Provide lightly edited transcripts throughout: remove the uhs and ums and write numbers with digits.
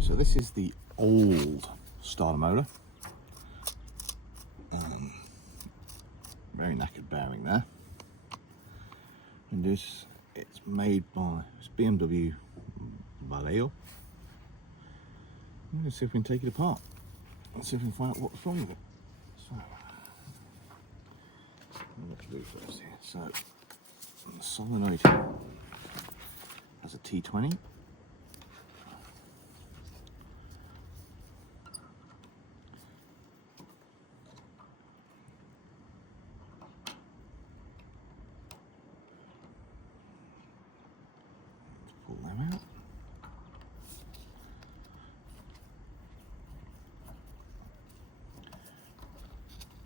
Okay, so this is the old starter motor. Very knackered bearing there. And this, it's made by BMW Vallejo. I'm going to see if we can take it apart. Let's see if we can find out what's wrong with it. So, what to do first here. So, the solenoid has a T20. Pull them out.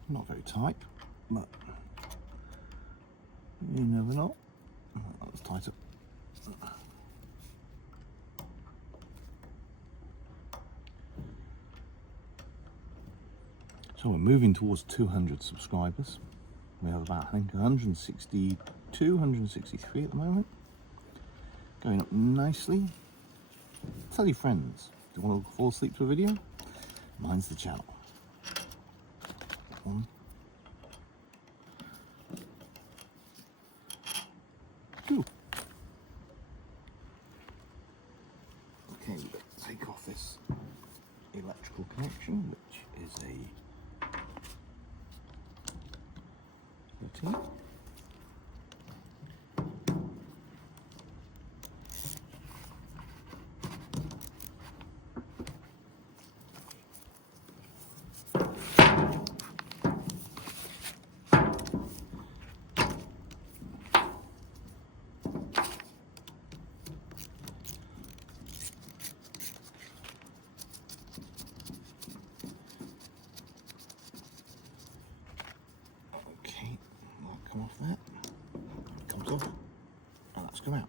Not very tight, but you never know. Let's tighten up. So we're moving towards 200 subscribers. We have about, I think, 162, 163 at the moment. Going up nicely. Tell your friends. Do you want to fall asleep to a video? Mine's the channel. One. Two. Okay, let's take off this electrical connection, which is a 13. Come off that, comes off, and that's come out.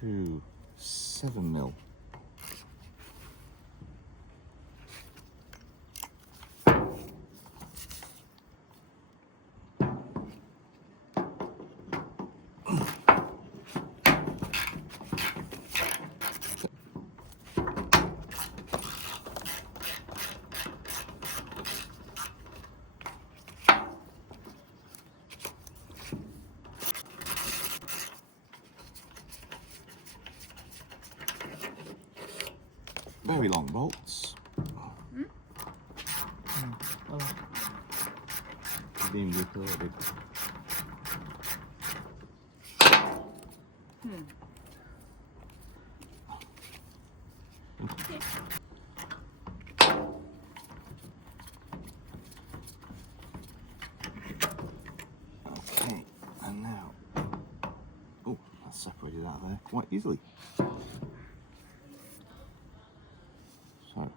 Two 7mm. Very long bolts. Being recorded. Okay, and now, oh, that's separated out there quite easily. So,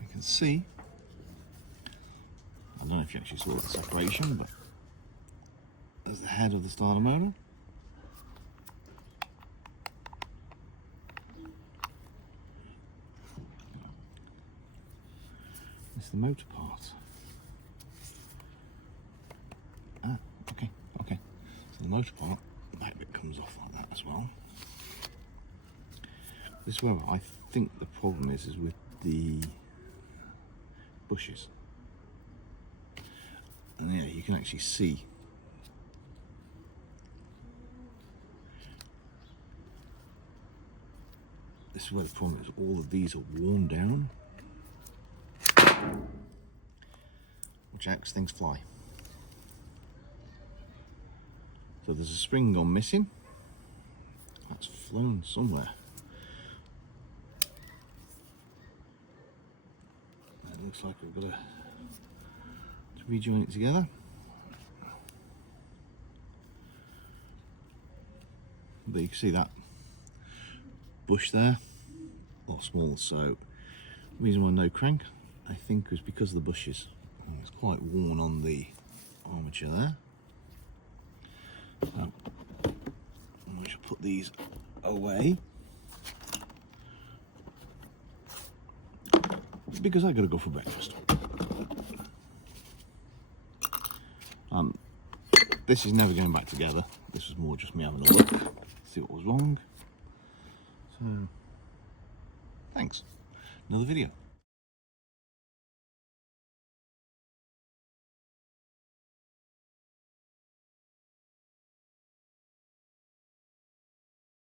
you can see, I don't know if you actually saw the separation, but there's the head of the starter motor. It's the motor part. Okay. So the motor part, the back bit comes off like that as well. This is where I think the problem is with the bushes. And yeah, you can actually see this is where the problem is. All of these are worn down, which makes things fly. So there's a spring gone missing. That's flown somewhere. It looks like we've got to rejoin it together. But you can see that bush there, a lot smaller. So the reason why no crank, I think, was because of the bushes. It's quite worn on the armature. temperature there. So we should put these away because I gotta go for breakfast. This is never going back together. This was more just me having a look, see what was wrong. So, thanks. Another video.